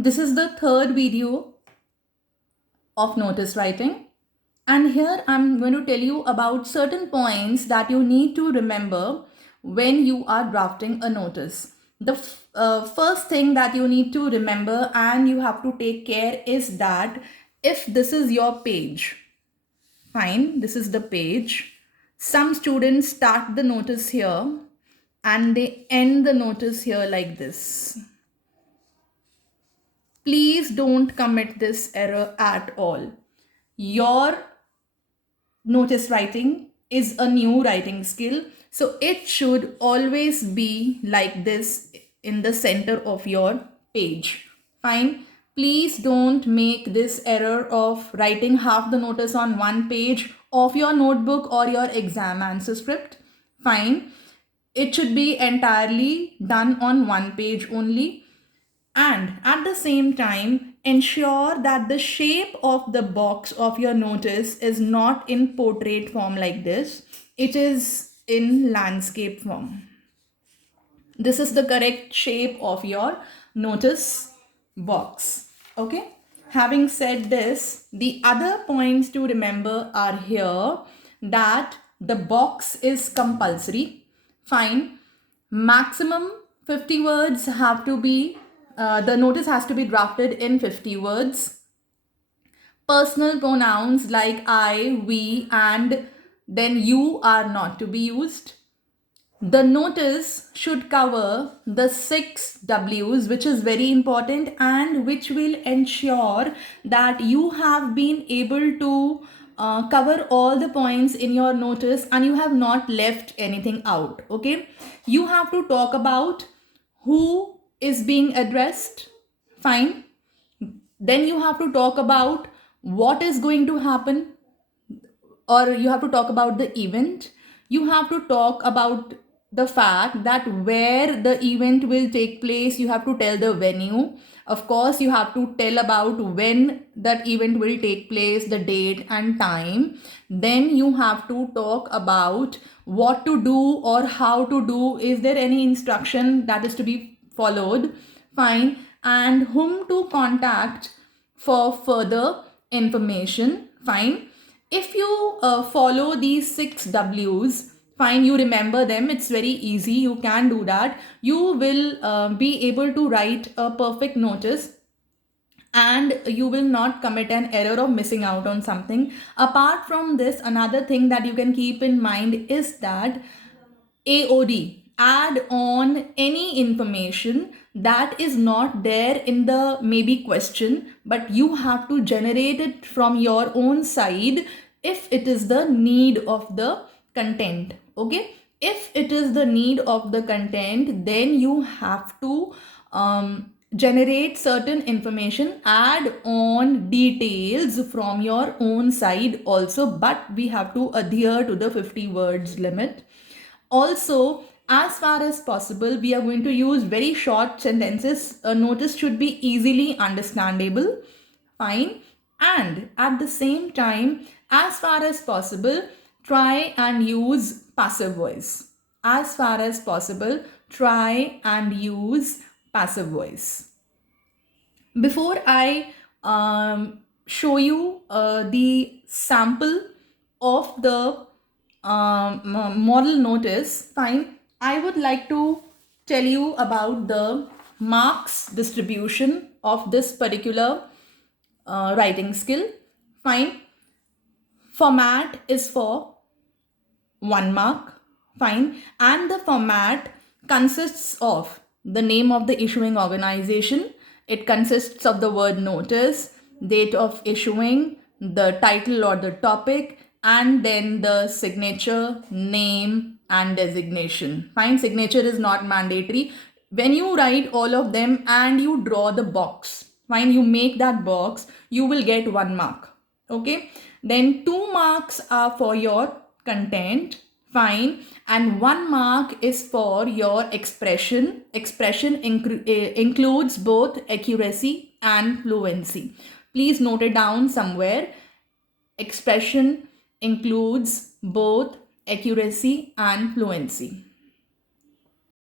This is the third video of notice writing. And here I'm going to tell you about certain points that you need to remember when you are drafting a notice. The first thing that you need to remember and you have to take care is that if this is your page, fine, this is the page. Some students start the notice here and they end the notice here like this. Please don't commit this error at all. Your notice writing is a new writing skill, so it should always be like this in the center of your page. Fine. Please don't make this error of writing half the notice on one page of your notebook or your exam answer script. Fine. It should be entirely done on one page only. And at the same time, ensure that the shape of the box of your notice is not in portrait form like this. It is in landscape form. This is the correct shape of your notice box. Okay. Having said this, the other points to remember are here that the box is compulsory. Fine. Maximum 50 words have to be, the notice has to be drafted in 50 words. Personal pronouns like I, we, and then you are not to be used. The notice should cover the 6 W's, which is very important and which will ensure that you have been able to cover all the points in your notice and you have not left anything out. Okay, you have to talk about who is being addressed. Fine. Then you have to talk about what is going to happen, or you have to talk about the event. You have to talk about the fact that where the event will take place. You have to tell the venue. Of course, you have to tell about when that event will take place, the date and time. Then you have to talk about what to do or how to do. Is there any instruction that is to be followed? Fine. And whom to contact for further information. Fine. If you follow these 6 W's, fine, you remember them, it's very easy, you can do that. You will be able to write a perfect notice and you will not commit an error of missing out on something. Apart from this, another thing that you can keep in mind is that AOD, add on any information that is not there in the maybe question, but you have to generate it from your own side if it is the need of the content. Okay, if it is the need of the content, then you have to generate certain information, add on details from your own side also, but we have to adhere to the 50 words limit. Also, as far as possible, we are going to use very short sentences. A notice should be easily understandable. Fine. And at the same time, as far as possible, try and use passive voice. As far as possible, try and use passive voice. Before I show you the sample of the model notice, fine, I would like to tell you about the marks distribution of this particular writing skill. Fine. Format is for 1 mark. Fine. And the format consists of the name of the issuing organization. It consists of the word notice, date of issuing, the title or the topic, and then the signature, name, and designation. Fine. Signature is not mandatory. When you write all of them and you draw the box, fine, you make that box, you will get 1 mark. Okay. Then 2 marks are for your content. Fine. And 1 mark is for your expression. Expression includes both accuracy and fluency. Please note it down somewhere. Expression includes both accuracy and fluency.